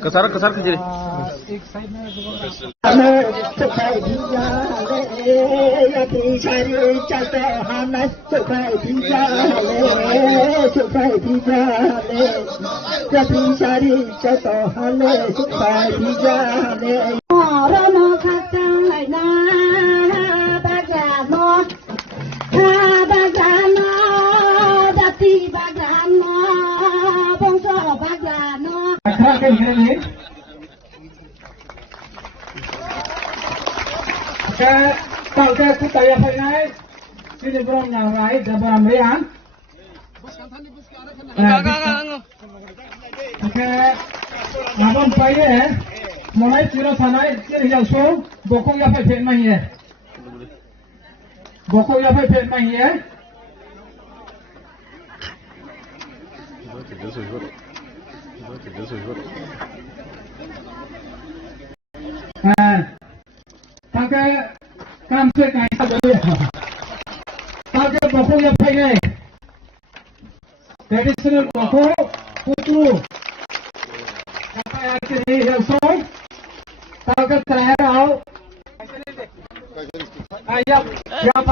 Kesar ke sini. Kalau kita tanya pengen, sini belum yang lain dalam rian. Oke, abang payah, mulai kira sana kira yang so, bokong ya payah main ya, bokong ya payah main ya. Taga काम से कहीं का बोलिए ताकि बखो या फेंगे ट्रेडिशनल बखो पुत्रु apa yang kini yang so taga terakhir आओ ayam yang